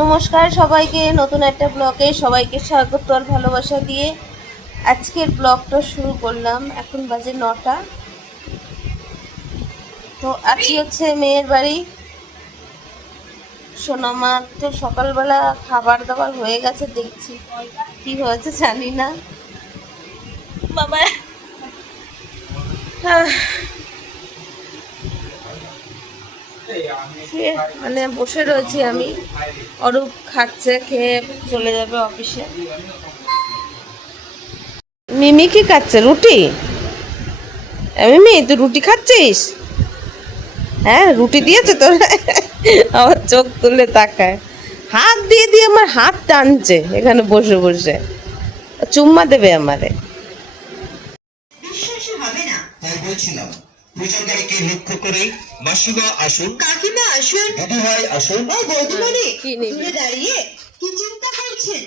নমস্কার সবাইকে, নতুন একটা ব্লগে সবাইকে স্বাগত আর ভালোবাসা দিয়ে আজকের ব্লগটা শুরু করলাম। এখন বাজে 9টা। তো আজকে হচ্ছে মেয়ের বাড়ি। সোনামা তো সকালবেলা খাবার দাবার হয়ে গেছে, দেখছি কি হয়েছে জানি না বাবা। মানে বসে রয়েছি আমি, অরূপ খাচ্ছে, খেয়ে চলে যাবে অফিসে। মিমি কি খাচ্ছে? রুটি? মিমি তুই রুটি খাচ্ছিস? হ্যাঁ, রুটি দিয়েছে তোর? আমার চোখ তুলে তাকায়, হাত দিয়ে দিয়ে আমার হাত টানছে এখানে বসে বসে, চুম্মা দেবে আমারে। বিশ্বাসই হবে না। তাই বলছিলাম প্রচারকারীকে লক্ষ্য করে মাসিমা আসুন, কাকিমা আসুন, দিদিভাই আসুন, ও বৌদিমণি দূরে দাঁড়িয়ে কি চিন্তা করছেন?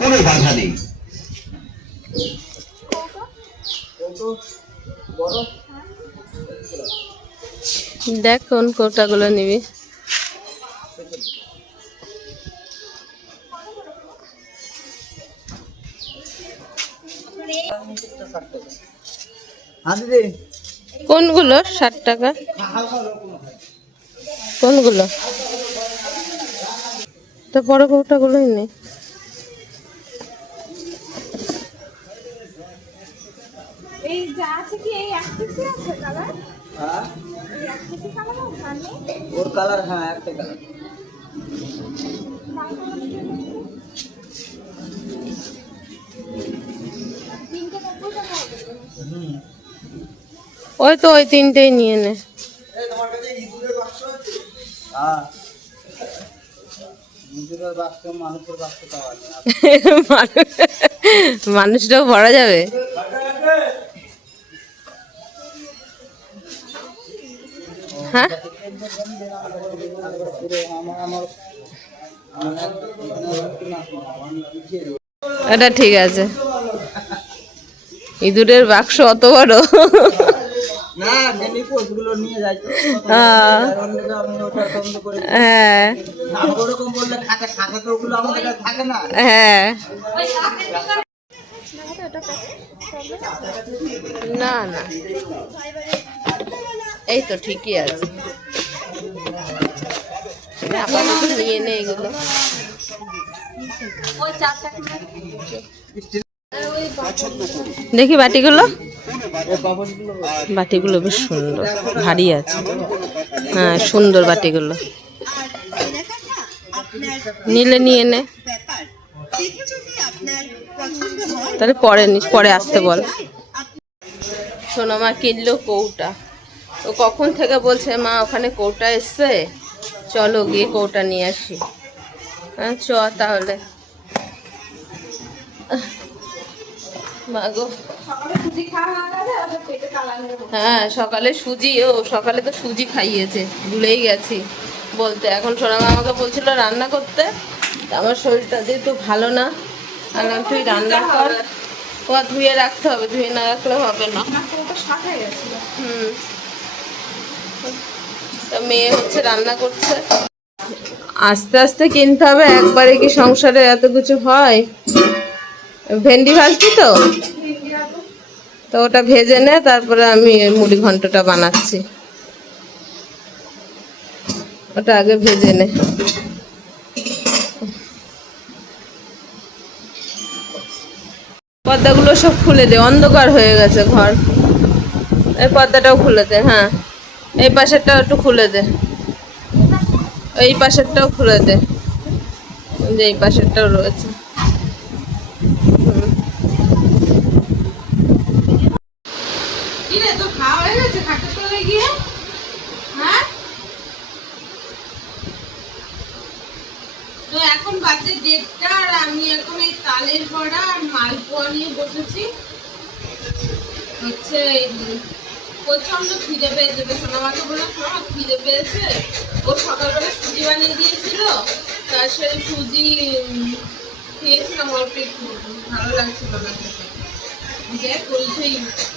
কোনো বাধা নেই। দেখ কোন কোটাগুলো নিবি। কোনগুলো 60 টাকা? কোনগুলো? তো বড় কোটাগুলোই নেই। এই যা আছে কি এই এক পিসই আছে কালার? হ্যাঁ এই এক পিসই কালার আছে ওর কালার, হ্যাঁ একটা কালার। ওই তো ওই তিনটেই নিয়ে নে। তোমার কাছে ইঁদুরের বাক্স আছে? হ্যাঁ, ইঁদুরের বাক্স, মানুষের বাক্স পাওয়া যায়। মানুষটাও ভরা যাবে। হ্যাঁ, এটা ঠিক আছে। ইঁদুরের বাক্স অত বড়? না, ডেলি পোস্টগুলো নিয়ে যাই তো। হ্যাঁ, আমি ওটা বন্ধ করে দিই। হ্যাঁ না, ওরকম বললে থাকে থাকে তো, ওগুলো আমাদের কাছে থাকে না। হ্যাঁ। না না, এই তো ঠিকই আছে। আপাতত নিয়ে নে এগুলো। দেখি বাটিগুলো। বাটিগুলো বেশ সুন্দর, ভারী আছে। হ্যাঁ, সুন্দর বাটিগুলো। নিলে নিয়ে নে, তাহলে পরে নিস, পরে আসতে বল। সোনামা কিনলো কৌটা। ও কখন থেকে বলছে মা ওখানে কৌটা এসছে, চলো গিয়ে কৌটা নিয়ে আসি। হ্যাঁ চ তাহলে। মা গো, হ্যাঁ সকালে সুজি, সকালে তো সুজি খাইয়েছে, ভুলেই গেছি বলতে। এখন সোনামা আমাকে বলছিল রান্না করতে, আমার শরীরটা যেহেতু ভালো না, আর তুই রান্না কর। ও ধুয়ে রাখতে হবে, ধুয়ে না রাখলে হবে না। তা মেয়ে হচ্ছে রান্না করছে। আস্তে আস্তে কিনতে হবে, একবারে কি সংসারে এত কিছু হয়? ভেন্ডি ভাজছি তো, তো ওটা ভেজে নে, তারপরে আমি মুড়ি ঘন্টটা বানাচ্ছি। ওটা আগে ভেজে নে। পর্দাগুলো সব খুলে দে, অন্ধকার হয়ে গেছে ঘর। এই পর্দাটাও খুলে দে। হ্যাঁ, এই পাশেরটাও একটু খুলে দে, এই পাশেরটাও খুলে দে, যে এই পাশেরটাও রয়েছে। তো এখন বাজে 1:30 আর আমি এখন এই তালের বড়া আর মালপোয়া নিয়ে বসেছি। হচ্ছে প্রচন্ড খিদে পেয়ে যাবে। সোনামাকে বললাম সোনা খিদে পেয়েছে, ও সকালবেলা সুজি বানিয়ে দিয়েছিল, তার সাথে সুজি খেয়েছিলাম অল্প একটু, ভালো লাগছিল না খেতে। দেখ বলছে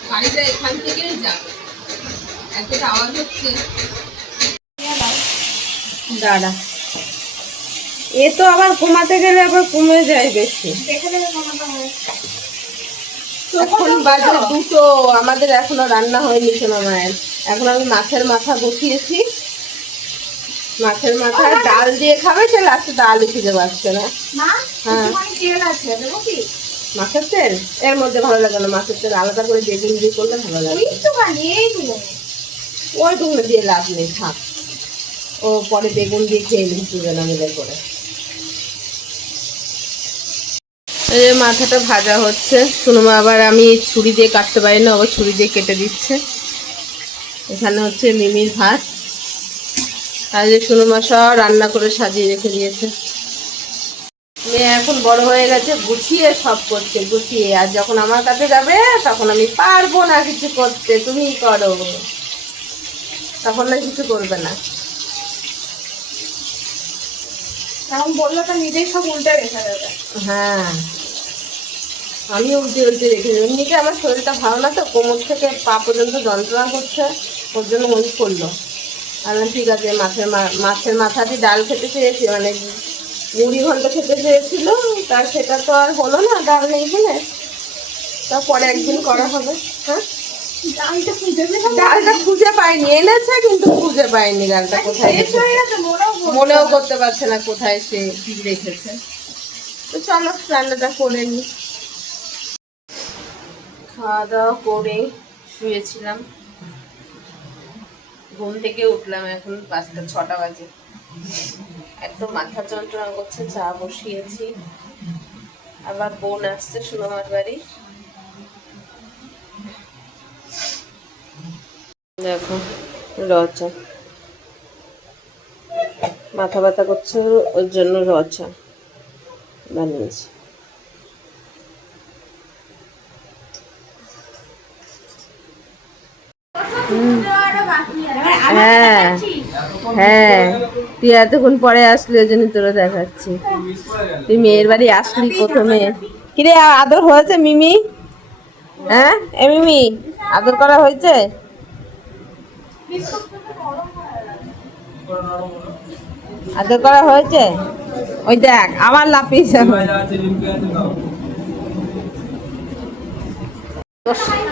গাড়িটা এখান থেকেই যাবে, একটা আওয়াজ হচ্ছে। দাঁড়া, এ তো আবার কমাতে গেলে আবার কমে যায় বেশি। দেখে দেখে কমাতে হয়। এখন বাজে 2টো, আমাদের এখনো রান্না হয়নি সোনা মায়ের। এখন আমি মাছের মাথা বসিয়েছি, মাছের মাথা ডাল দিয়ে খাবে, সে লাস্টে ডালই খুঁজে পাচ্ছে না। মা হ্যাঁ। একটুখানি তেল আছে, দেবো কি? মাছের তেল এর মধ্যে ভালো লাগে না, মাছের তেল আলাদা করে বেগুন দিয়ে করলে ভালো লাগে। একটুখানি, এইটুকু। ওইটুকু দিয়ে লাভ নেই, থাক। ও পরে বেগুন দিয়ে খেয়ে নিন দুজনে মিলে করে। এই যে মাথাটা ভাজা হচ্ছে, শুনুমা আবার আমি ছুরি দিয়ে কাটতে পারি না, আবার ছুরি দিয়ে কেটে দিচ্ছে। এখানে হচ্ছে মিমির ভাত, আর যে শুনুমা সব রান্না করে সাজিয়ে রেখে দিয়েছে। মেয়ে এখন বড় হয়ে গেছে, গুছিয়ে সব করছে, গুছিয়ে। আর যখন আমার কাছে যাবে তখন আমি পারবো না কিছু করতে, তুমিই করো, তখন না কিছু করবে না। এখন বললো তো নিজেই সব উল্টে রেখে দেবে। হ্যাঁ, আমি উল্টে উল্টে রেখে দেবো। এমনিতে আমার শরীরটা ভালো না তো, কোমর থেকে পা পর্যন্ত যন্ত্রণা করছে, ওর জন্য ওই করলো। আর ঠিক আছে, মাছের মাথা দিয়ে ডাল খেতে চেয়েছি, মানে মুড়ি ঘন্ট খেতে চেয়েছিল, তার সেটা তো আর হলো না, ডাল নেই বলে। তারপরে একদিন করা হবে। হ্যাঁ, ডালটা খুঁজে পেলাম না। ডালটা খুঁজে পাইনি, এনেছে কিন্তু খুঁজে পাইনি ডালটা কোথায় শেষ রেখেছে। হয়ে গেছে, মনেও করতে পারছে না কোথায় সে কি রেখেছে। তো চলো রান্নাটা করে নি। খাওয়া দাওয়া করে শুয়েছিলাম, ঘুম থেকে উঠলাম এখন 5টা 6টা বাজে। একদম মাথা যন্ত্রণা করছে, চা বসিয়েছি। আবার বোন আসছে সুনমার বাড়ি, দেখো রচা, মাথা ব্যথা করছে ওর জন্য রচা বানিয়েছি। হ্যাঁ হ্যাঁ, তুই এতক্ষণ পরে আসলি, ওই জন্য তোরা দেখাচ্ছি। তুই মেয়ের বাড়ি আসলি প্রথমে। কিরে আদর হয়েছে মিমি? হ্যাঁ এ মিমি, আদর করা হয়েছে? আদর করা হয়েছে? ওই দেখ আমার লাপিস,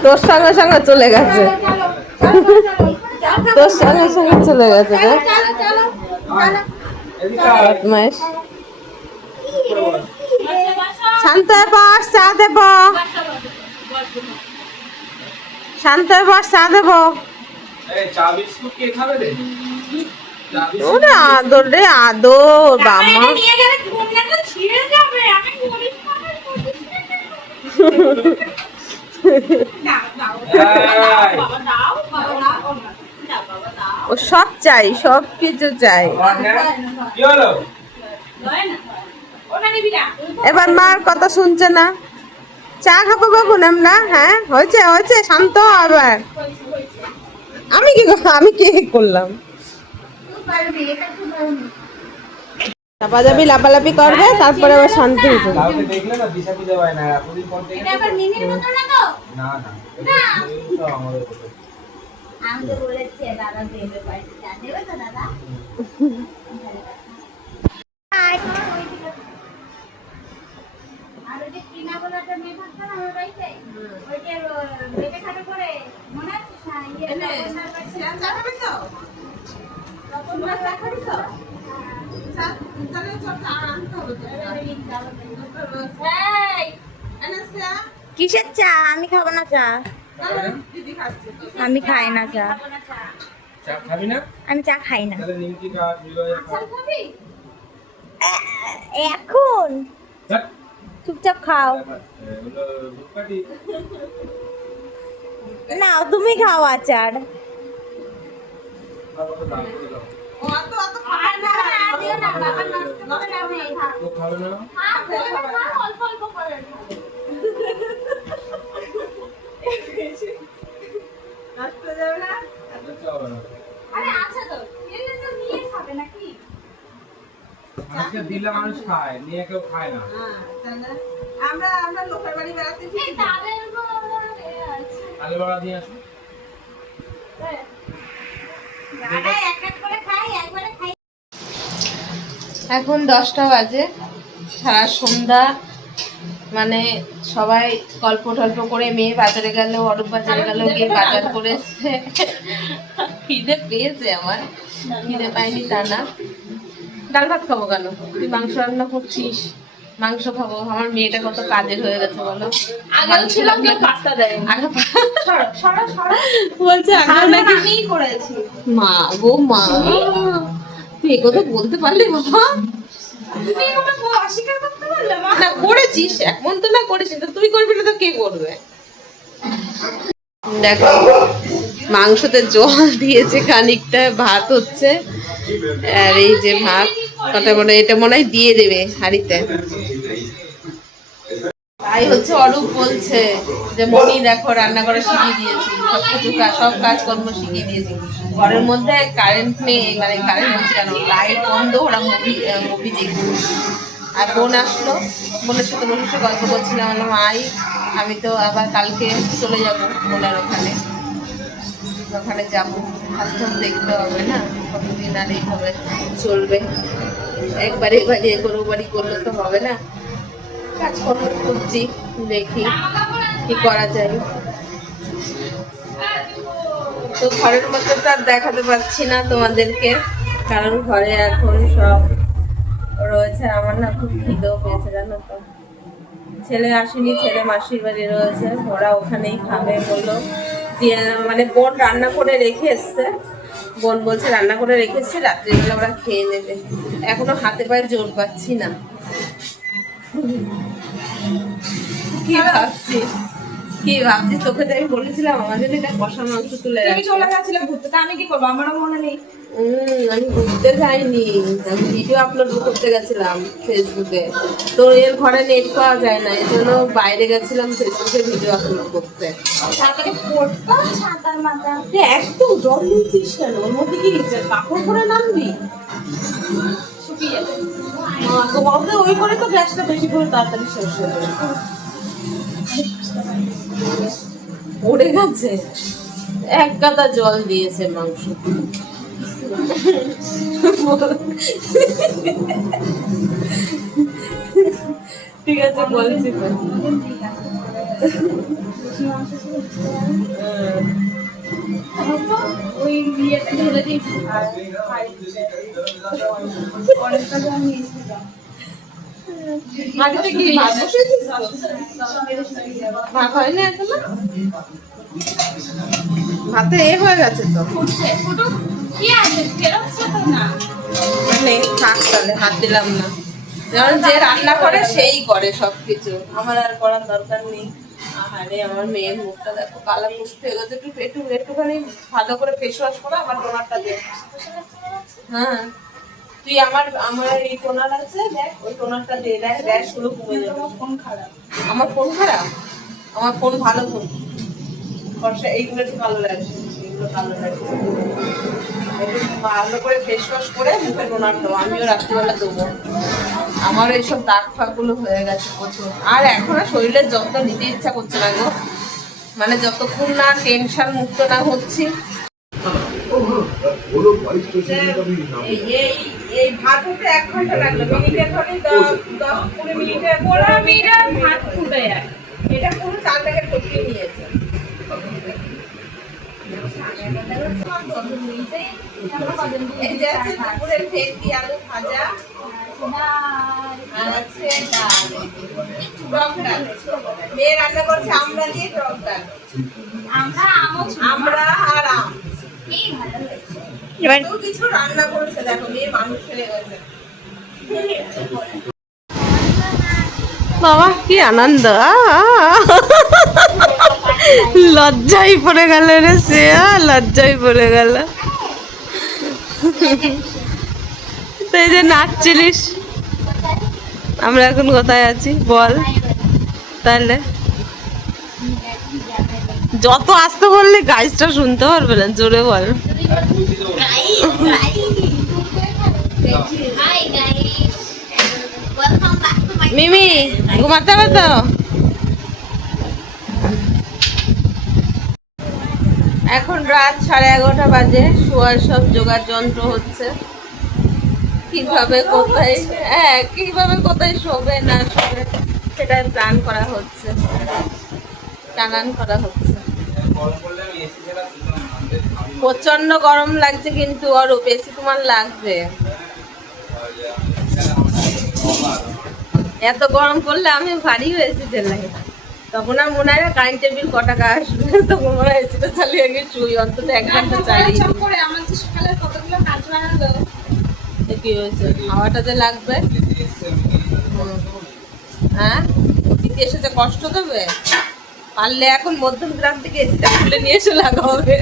তোর সঙ্গে সঙ্গে চলে গেছে, তোর সঙ্গে সঙ্গে চলে গেছে রে বদমাইশ। শান্ত হয়ে বস, চা দেব। শান্ত হয়ে বস, চা দেব। ওরে আদর রে আদর, বাবা ও সব চাই, সব কিছু চাই। এবার মার কথা শুনছে না। চা খাবো কখন আমরা? হ্যাঁ হয়েছে হয়েছে, শান্ত হ এবার। আমি কি আমি কে করলাম? চাপাচাপি লাপালাপি করবে, তারপরে আবার শান্ত হয়ে যাবে। কিসের চা? আমি খাবো না চা, আমি খাই না চা, আমি চা খাই না এখন। চুপচাপ খাও না, তুমি খাও আচার। দিলে মানুষ খায়, নিয়ে কেউ খায় না। আমরা লোকের বাড়ি বেড়াতে আলু বড়া দিয়ে আসো। এখন 10টা বাজে। সারা সন্ধ্যা মানে সবাই গল্প টল্প করে, মেয়ে বাজারে গেল, অরূপ বাজারে গেল, গিয়ে বাজার করে এসছে। খিদে পেয়েছে আমার, খিদে পাইনি তা না। ডাল ভাত খাবো কেন? তুই মাংস রান্না করছিস, মাংস খাবো। আমার মেয়েটা কত কাজের হয়ে গেছে বলো। আগেও ছিলাম, কেউ পাত্তা দেয় আগে। বলছে আগেও নাকি করেছি। মা গো মা, তুই এ কথা বলতে পারলি বাবা? তুমি ওটা অস্বীকার করতে পারলে মা? না করেছিস, এমন তো না করেছিস, তো তুই করবি না তো কে করবে? দেখো মাংসতে জল দিয়েছে খানিকটা, ভাত হচ্ছে। আর এই যে ভাত কটা মনে, এটা মনে হয় দিয়ে দেবে হাঁড়িতে। তাই হচ্ছে অরূপ বলছে যে মনি দেখো রান্না করা শিখিয়ে দিয়েছি, সবকিছু সব কাজকর্ম শিখিয়ে দিয়েছি। ঘরের মধ্যে কারেন্ট নেই, মানে কারেন্ট হচ্ছে কেন, লাইট বন্ধ, ওরা মুভি দেখছে। আর বোন আসলো, বোনের সাথে বসে গল্প করছিলাম। বললাম আই, আমি তো আবার কালকে চলে যাব বোনের ওখানে, ওখানে যাবো। আস্তে আস্তে দেখতে হবে না, কতদিন আর এইভাবে চলবে। একবারে বাড়ি কোনো বাড়ি করলে তো হবে না। কাজকর্ম করছি, দেখি কি করা যায়। তো ঘরের মধ্যে তো আর দেখাতে পারছি না তোমাদেরকে, কারণ ঘরে এখন সব রয়েছে। আমার না খুব খিদেও পেয়েছে জানো তো। ছেলে আসেনি, ছেলে মাসির বাড়ি রয়েছে, ওরা ওখানেই খাবে বললো। দিয়ে মানে বোন রান্না করে রেখে এসছে, বোন বলছে রান্না করে রেখে এসছে, রাত্রিবেলা ওরা খেয়ে নেবে। এখনো হাতে পায়ে জোর পাচ্ছি না। কি ভাবছিস, কি ভাবছিস? তোকে তো আমি বলেছিলাম আমার জন্য এটা কষা মাংস তুলে তুমি রাখতে। চলে গেছিলে ঘুরতে, তা আমি কি করবো? আমারও মনে নেই। আমি ঘুরতে যাইনি, আমি ভিডিও আপলোড করতে গেছিলাম ফেসবুকে। তো এর ঘরে নেট পাওয়া যায় না, এই জন্য বাইরে গেছিলাম ফেসবুকে ভিডিও আপলোড করতে। তারপরে পড়তো সাঁতার মাথা। একদম জল দিচ্ছিস কেন? ওর মধ্যে কি কাপড় পরে নামবি? শুকিয়ে যাবে। তো বলতে ওই করে তো গ্যাসটা বেশি করে তাড়াতাড়ি শেষ হয়ে যাবে। পড়ে গেছে, এক গাদা জল দিয়েছে মাংস। ঠিক আছে বলছি তো। ওই ইয়েতে ঢেলে দিয়েছি আর অনেকটা জল নিয়েছিলাম। মাটিতে কি ভাত বসিয়েছিস? ভাত হয়নি এখনো? ভাতে এ হয়ে গেছে তো। ফুটছে, ফুটুক। কি আছে? বেরোচ্ছে তো না। মানে থাক তাহলে, হাত দিলাম না। যেমন যে রান্না করে সেই করে সবকিছু, আমার আর করার দরকার নেই। আরে আমার মেয়ের মুখটা দেখো কালা কুষ্ট হয়ে গেছে। একটুখানি ভালো করে ফেস ওয়াশ করে আমার টোনারটা দে। হ্যাঁ তুই আমার এই টোনার আছে দেখ, ওই টোনারটা দে, দেখ র্যাশ গুলো কমে যাবে। ফোন খারাপ। আমার ফোন খারাপ? আমার ফোন ভালো ফোন। ফর্সা এইগুলো একটু ভালো লাগছে, এইগুলো ভালো লাগছে। একটু ভালো করে ফেস ওয়াশ করে মুখে টোনার দেবো, আমিও রাত্রিবেলা দেবো। আমার এইসব দাগ ফাগ গুলো হয়ে গেছে প্রচুর। আর এখন আর শরীরের যত্ন নিতে ইচ্ছা করছে না গো, মানে যতক্ষণ না টেনশন মুক্ত না হচ্ছি। এই ভাত হতে 1 ঘন্টা লাগলো, মিনিটে ধরে 10-15 মিনিটে 15 মিনিটে ভাত ফুটে যায়। এটা পুরো 4 প্যাকেট কঠিয়ে নিয়েছে। এই যে আছে দুপুরের ভেন্ডি আলু ভাজা, আর আছে ডাল, টক ডাল। মেয়ে রান্না করছে আমরা দিয়ে টক ডাল। আমরা আর আম। এবার কিছু রান্না করেছে দেখো, মেয়ে মানুষ ফেলে গেছে। বাবা কি আনন্দ, লজ্জাই পড়ে গেল রে, সে লজ্জাই পড়ে গেল। তো এই যে নাচছিলিস, আমরা এখন কোথায় আছি বল তাহলে? যত আসতে বললে গাইজটা শুনতে পারবে না, জোরে বল। মিমি ঘুমাতে হবে তো? এখন রাত 11:30 বাজে, শোয়ার সব জোগাড় যন্ত্র হচ্ছে। কিভাবে কোথায়, হ্যাঁ কিভাবে কোথায় শোবে না শোবে সেটা প্ল্যান করা হচ্ছে, প্ল্যান করা হচ্ছে। প্রচন্ড গরম লাগছে কিন্তু আরো বেশি তোমার লাগবে। এত গরম পড়লে আমি ভারী হয়েছি জেলায়, তখন আর মনে হয় না কারেন্টের বিল ক টাকা আসবে, তখন মনে হয় এসিটা চালিয়ে আগে শুই, অন্তত 1 ঘন্টা চালিয়ে। করে আমার যে সকালে কতগুলো কাজ বানালো। কি হয়েছে, হাওয়াটা যে লাগবে। হ্যাঁ অতিথি এসেছে কষ্ট দেবে, পারলে এখন মধ্যমগ্রাম থেকে এসিটা খুলে নিয়ে এসে লাগাবে।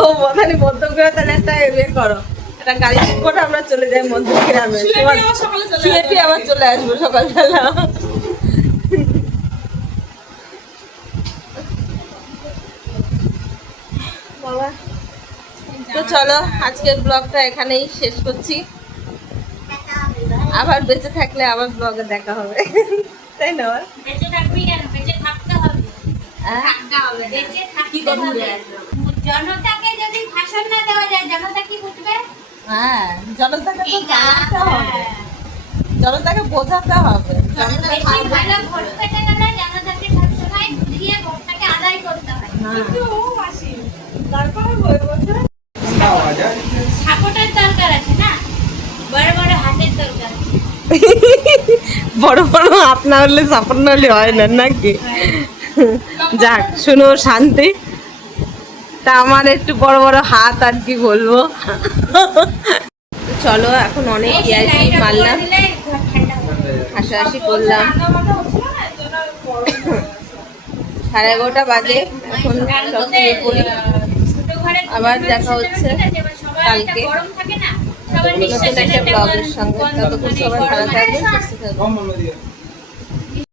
ও মধানি মধ্যমগ্রামে তাহলে একটা বের করো, একটা গাড়ি ঠিক করে আমরা চলে যাই মধ্যমগ্রামে, শুয়ে পেয়ে আবার চলে আসবো সকালবেলা। বাবা, তো চলো আজকের ব্লগটা এখানেই শেষ করছি, আবার বেঁচে থাকলে আবার ব্লগে দেখা হবে, তাই না? বেঁচে থাকবি কেন? বেঁচে থাকতে হবে। হ্যাঁ? থাকতে হবে। বেঁচে থাকতে হবে। জনতাকে যদি ভাষণ না দেওয়া যায়, জনতা কি বুঝবে? হ্যাঁ জনতাকে তো জানাতে হবে, জনতাকে বোঝাতে হবে। বেশি ভালো ভোট পেতে গেলে জনতাকে সবসময় বুঝিয়ে ভোটটাকে আদায় করতে হয়। হ্যাঁ। সাপোর্টের দরকার আছে না, বড় বড় হাতের দরকার আছে। বড় বড় হাত না হলে সাপোর্ট না হলে হয় না নাকি? যাক শুনো শান্তি, তা আমার একটু বড় বড় হাত আর কি বলবো। চলো এখন অনেক ইয়ার্কি মারলাম, দিলে ঘর ঠান্ডা হবে। হাসাহাসি করলাম, 11:30 বাজে, এখন সব শুয়ে পড়ি। ছোট ঘরে আবার দেখা হচ্ছে ঠিক আছে, এবার সবার একটা কালকে গরম থাকে না, সবার নতুন নিঃশ্বাসের একটা একটা ব্লগের সঙ্গে। ততক্ষণ সবাই ভালো থাকবে, সুস্থ থাকবে। কম মনে দিয়ে